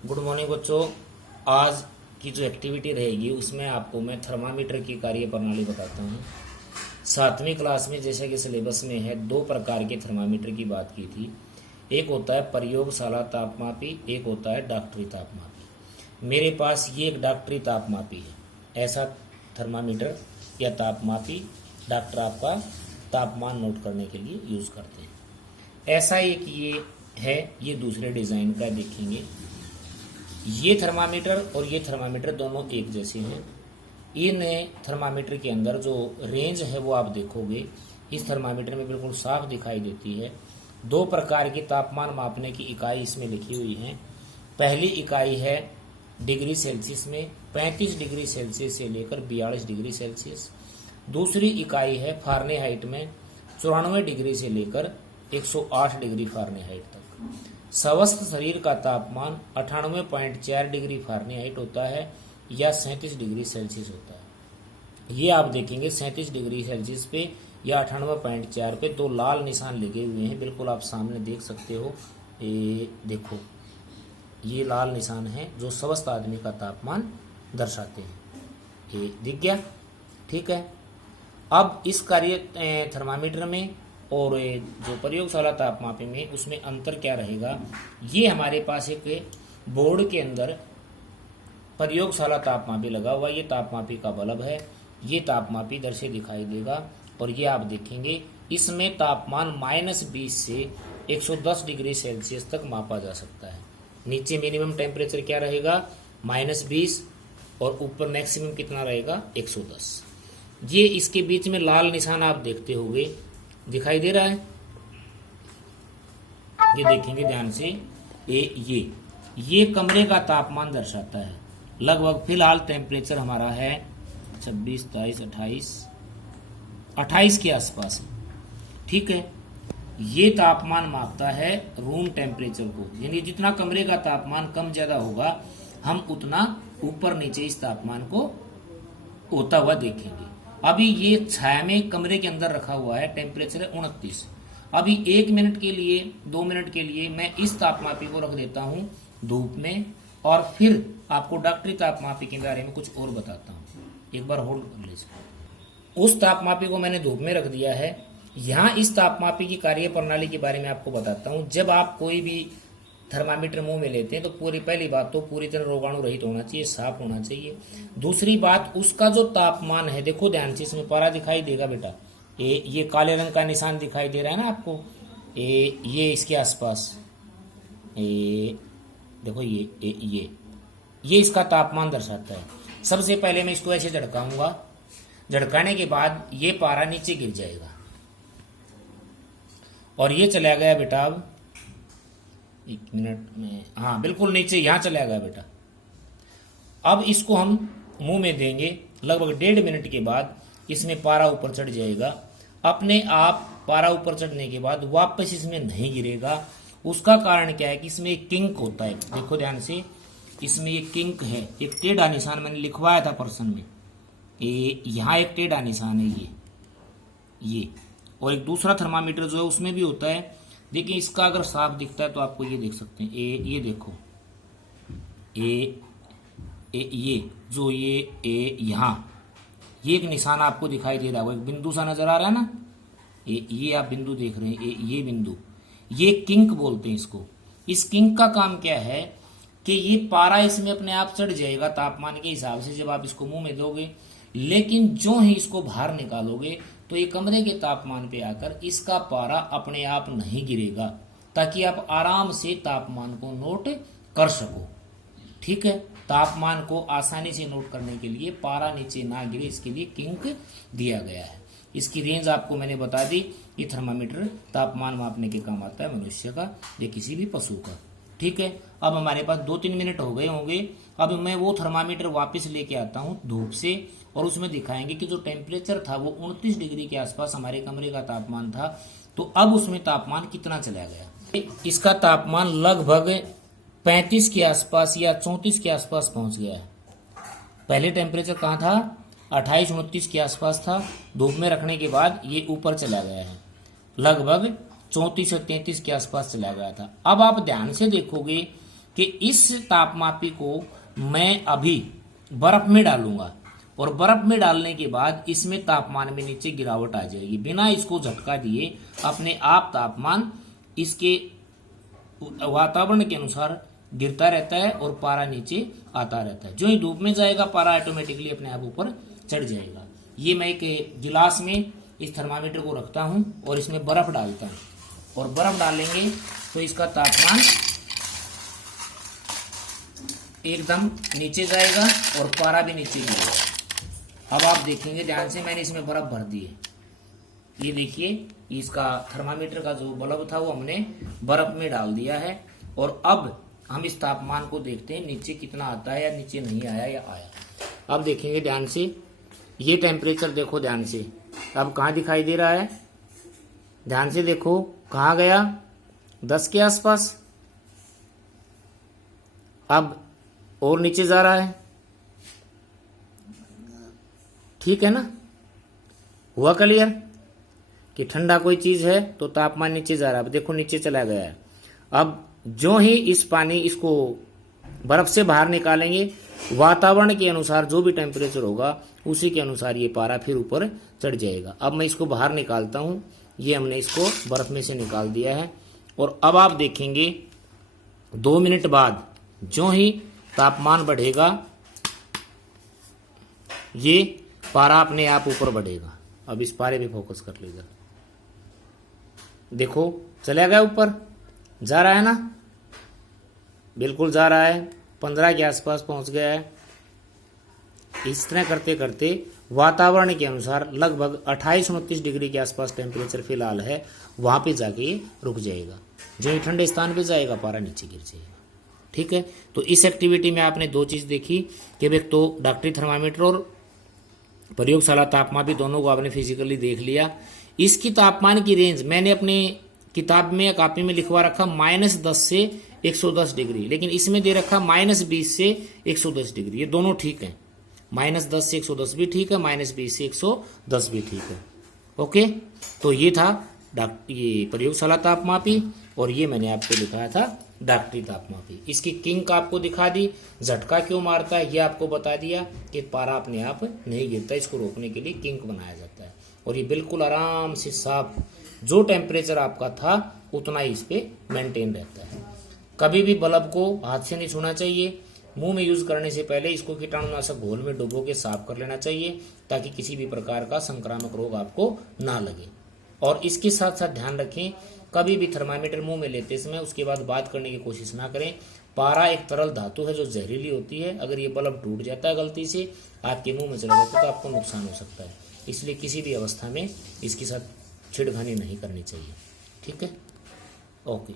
Good morning बच्चों। आज की जो एक्टिविटी रहेगी उसमें आपको मैं थर्मामीटर की कार्य प्रणाली बताता हूँ। 7वीं क्लास में जैसा कि सिलेबस में है 2 प्रकार के थर्मामीटर की बात की थी। एक होता है प्रयोगशाला तापमापी, एक होता है डॉक्टरी तापमापी। मेरे पास ये एक डॉक्टरी तापमापी है। ऐसा थर्मामीटर या तापमापी डॉक्टर आपका तापमान नोट करने के लिए यूज़ करते हैं। ऐसा एक ये है, ये दूसरे डिज़ाइन का देखेंगे। ये थर्मामीटर और ये थर्मामीटर दोनों एक जैसे हैं। इन थर्मामीटर के अंदर जो रेंज है वो आप देखोगे इस थर्मामीटर में बिल्कुल साफ दिखाई देती है। 2 प्रकार की तापमान मापने की इकाई इसमें लिखी हुई है। पहली इकाई है डिग्री सेल्सियस में 35 डिग्री सेल्सियस से लेकर 42 डिग्री सेल्सियस। दूसरी इकाई है फारेनहाइट में 94 डिग्री से लेकर 108 डिग्री फारेनहाइट तक। स्वस्थ शरीर का तापमान 98.4 डिग्री फारेनहाइट होता है या 37 डिग्री सेल्सियस होता है। ये आप देखेंगे 37 डिग्री सेल्सियस पे या 98.4 पे 2 लाल निशान लगे हुए हैं, बिल्कुल आप सामने देख सकते हो। देखो ये लाल निशान है जो स्वस्थ आदमी का तापमान दर्शाते हैं। ये दिख गया, ठीक है। अब इस कार्य थर्मामीटर में और जो प्रयोगशाला तापमापी में उसमें अंतर क्या रहेगा। ये हमारे पास एक बोर्ड के अंदर प्रयोगशाला तापमापी लगा हुआ, ये तापमापी का बल्ब है। ये तापमापी इधर से दिखाई देगा और ये आप देखेंगे इसमें तापमान -20 से 110 डिग्री सेल्सियस तक मापा जा सकता है। नीचे मिनिमम टेम्परेचर क्या रहेगा -20 और ऊपर मैक्सिमम कितना रहेगा 110। ये इसके बीच में लाल निशान आप देखते होंगे, दिखाई दे रहा है। ये देखेंगे ध्यान से। ये कमरे का तापमान दर्शाता है। लगभग फिलहाल टेम्परेचर हमारा है 26, 27, 28 के आसपास है, ठीक है। ये तापमान मापता है रूम टेम्परेचर को, यानी जितना कमरे का तापमान कम ज्यादा होगा हम उतना ऊपर नीचे इस तापमान को होता हुआ देखेंगे। अभी ये छाया में कमरे के अंदर रखा हुआ है, टेम्परेचर है 29। अभी 1 मिनट के लिए 2 मिनट के लिए मैं इस तापमापी को रख देता हूं धूप में और फिर आपको डॉक्टरी तापमापी के बारे में कुछ और बताता हूं। एक बार होल्ड कर लीजिए। उस तापमापी को मैंने धूप में रख दिया है। यहाँ इस तापमापी की कार्य प्रणाली के बारे में आपको बताता हूँ। जब आप कोई भी थर्मामीटर मुंह में लेते हैं तो पहली बात तो पूरी तरह रोगाणु रहित होना चाहिए, साफ होना चाहिए। दूसरी बात उसका जो तापमान है, देखो ध्यान से, इसमें पारा दिखाई देगा बेटा। ये काले रंग का निशान दिखाई दे रहा है ना आपको, ये इसके आसपास देखो ये इसका तापमान दर्शाता है। सबसे पहले मैं इसको ऐसे झटकाऊंगा, झटकाने के बाद ये पारा नीचे गिर जाएगा और ये चला गया बेटा। अब 1 मिनट में, हाँ बिल्कुल नीचे यहाँ चला गया बेटा। अब इसको हम मुंह में देंगे, लगभग 1.5 मिनट के बाद इसमें पारा ऊपर चढ़ जाएगा। अपने आप पारा ऊपर चढ़ने के बाद वापस इसमें नहीं गिरेगा। उसका कारण क्या है कि इसमें एक किंक होता है। देखो ध्यान से, इसमें एक किंक है, एक टेढ़ा निशान मैंने लिखवाया था प्रश्न में। यहाँ एक टेढ़ा निशान है ये और एक दूसरा थर्मामीटर जो है उसमें भी होता है। देखिए इसका अगर साफ दिखता है तो आपको ये देख सकते हैं। ये देखो ये जो यहाँ ये एक निशान आपको दिखाई दे रहा है, एक बिंदु सा नजर आ रहा है ना। ये आप बिंदु देख रहे हैं, ये बिंदु, ये किंक बोलते हैं इसको। इस किंक का काम क्या है कि ये पारा इसमें अपने आप चढ़ जाएगा तापमान के हिसाब से जब आप इसको मुंह में दोगे, लेकिन जो ही इसको बाहर निकालोगे तो ये कमरे के तापमान पे आकर इसका पारा अपने आप नहीं गिरेगा, ताकि आप आराम से तापमान को नोट कर सको, ठीक है। तापमान को आसानी से नोट करने के लिए पारा नीचे ना गिरे, इसके लिए किंक दिया गया है। इसकी रेंज आपको मैंने बता दी। ये थर्मामीटर तापमान मापने के काम आता है मनुष्य का या किसी भी पशु का, ठीक है। अब हमारे पास 2-3 मिनट हो गए होंगे। अब मैं वो थर्मामीटर वापस लेके आता हूँ धूप से और उसमें दिखाएंगे कि जो टेम्परेचर था वो 29 डिग्री के आसपास हमारे कमरे का तापमान था। तो अब उसमें तापमान कितना चला गया। इसका तापमान लगभग 35 के आसपास या 34 के आसपास पहुंच गया है। पहले टेम्परेचर कहाँ था 28-29 के आसपास था। धूप में रखने के बाद ये ऊपर चला गया है, लगभग 34 और 33 के आसपास चला गया था। अब आप ध्यान से देखोगे कि इस तापमापी को मैं अभी बर्फ में डालूंगा और बर्फ में डालने के बाद इसमें तापमान में नीचे गिरावट आ जाएगी। बिना इसको झटका दिए अपने आप तापमान इसके वातावरण के अनुसार गिरता रहता है और पारा नीचे आता रहता है। जो ही धूप में जाएगा पारा ऑटोमेटिकली अपने आप ऊपर चढ़ जाएगा। ये मैं एक गिलास में इस थर्मामीटर को रखता हूं और इसमें बर्फ डालता हूं और बर्फ डालेंगे तो इसका तापमान एकदम नीचे जाएगा और पारा भी नीचे गिरेगा। अब आप देखेंगे ध्यान से, मैंने इसमें बर्फ भर दी है। ये देखिए इसका थर्मामीटर का जो बल्ब था वो हमने बर्फ में डाल दिया है और अब हम इस तापमान को देखते हैं नीचे कितना आता है या नीचे नहीं आया या आया। अब देखेंगे ध्यान से, ये टेम्परेचर देखो ध्यान से, अब कहाँ दिखाई दे रहा है, ध्यान से देखो कहाँ गया, 10 के आसपास। अब और नीचे जा रहा है, ठीक है ना, हुआ क्लियर कि ठंडा कोई चीज है तो तापमान नीचे जा रहा है। अब देखो नीचे चला गया है। अब जो ही इस पानी इसको बर्फ से बाहर निकालेंगे, वातावरण के अनुसार जो भी टेम्परेचर होगा उसी के अनुसार ये पारा फिर ऊपर चढ़ जाएगा। अब मैं इसको बाहर निकालता हूं, ये हमने इसको बर्फ में से निकाल दिया है और अब आप देखेंगे 2 मिनट बाद जो ही तापमान बढ़ेगा ये पारा अपने आप ऊपर बढ़ेगा। अब इस पारे पे फोकस कर लीजिए, देखो चला गया ऊपर, जा रहा है ना, बिल्कुल जा रहा है, 15 के आसपास पहुंच गया है। इस तरह करते करते वातावरण के अनुसार लगभग 28-29 डिग्री के आसपास टेम्परेचर फिलहाल है, वहां पे जाके रुक जाएगा। जो ही ठंडे स्थान पे जाएगा पारा नीचे गिर जाएगा। ठीक है, तो इस एक्टिविटी में आपने 2 चीज देखी कि एक तो डॉक्टरी थर्मामीटर और प्रयोगशाला तापमान भी दोनों को आपने फिजिकली देख लिया। इसकी तापमान की रेंज मैंने अपने किताब में कॉपी में लिखवा रखा -10 से 110 डिग्री, लेकिन इसमें दे रखा -20 से 110 डिग्री। ये दोनों ठीक है, -10 से 110 भी ठीक है, -20 से 110 भी ठीक है। ओके, तो ये था ये प्रयोगशाला तापमापी और ये मैंने आपको दिखाया था डॉक्टरी तापमापी। इसकी किंक आपको दिखा दी, झटका क्यों मारता है ये आपको बता दिया कि पारा अपने आप नहीं गिरता, इसको रोकने के लिए किंक बनाया जाता है। और ये बिल्कुल आराम से साफ जो टेम्परेचर आपका था उतना ही इस पे मेंटेन रहता है। कभी भी बल्ब को हाथ से नहीं छूना चाहिए। मुंह में यूज करने से पहले इसको कीटाणुनाशक घोल में डुबो के साफ कर लेना चाहिए ताकि किसी भी प्रकार का संक्रामक रोग आपको ना लगे। और इसके साथ साथ ध्यान रखें, कभी भी थर्मामीटर मुंह में लेते समय उसके बाद बात करने की कोशिश ना करें। पारा एक तरल धातु है जो जहरीली होती है, अगर ये बल्ब टूट जाता है गलती से आपके मुंह में चला जाता है तो आपको नुकसान हो सकता है। इसलिए किसी भी अवस्था में इसके साथ छेड़खानी नहीं करनी चाहिए। ठीक है, ओके।